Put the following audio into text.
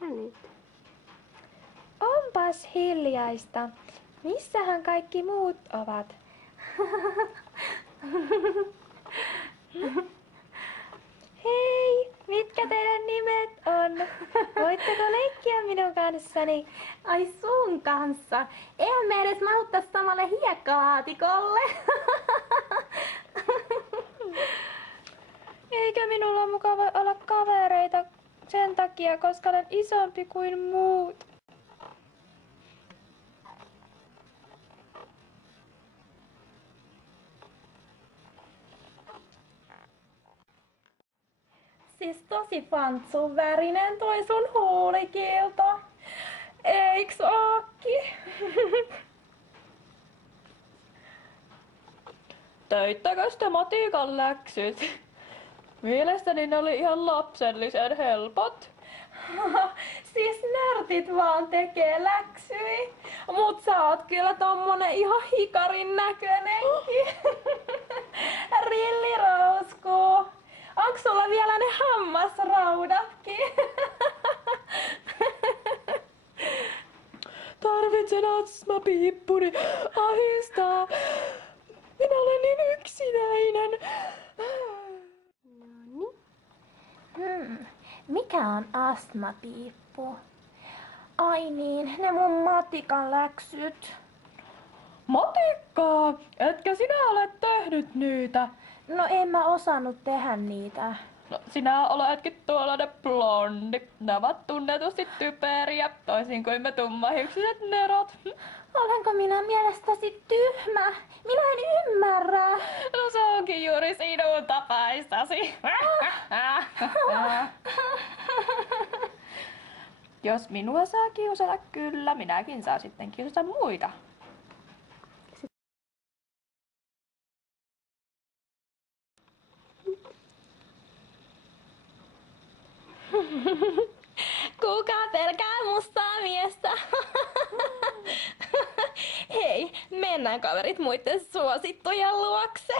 Ja nyt. Onpas hiljaista. Missähän kaikki muut ovat? Hei, mitkä teidän nimet on? Voitteko leikkiä minun kanssani? Ai sun kanssa? Eihän me edes mahuttais samalle hiekkalaatikolle. Eikä minulla mukava olla kavereita sen takia, koska olen isompi kuin muut. Siis tosi fantsun värinen toi sun huulikiilto. Eiks ookki? Töittäkös te matikan läksyt? Mielestäni ne oli ihan lapsellisen helpot. Siis nörtit vaan tekee läksyi. Mut sä oot kyllä tommonen ihan hikarin näköinenkin. Rillirousku. Onks sulla vielä ne hammasraudatkin? Tarvitsen astmapiippuni. Ahistaa. Minä olen niin yksinäinen. Mikä on astmapiippu? Ai niin, ne mun matikan läksyt. Matikkaa, etkö sinä ole tehnyt niitä? No en mä osannut tehdä niitä. No, sinä oletkin tuollainen blondi. Ne ovat tunnetusti typeriä, toisin kuin me tummahiuksiset nerot. Olenko minä mielestäsi tyhmä? Minä en ymmärrä. No se onkin juuri sinun tapaistasi. Jos minua saa kiusata, kyllä, minäkin saa sitten kiusata muita. Kuka pelkää mustaa miestä? Hei, mennään kaverit muiden suosittujen luokse.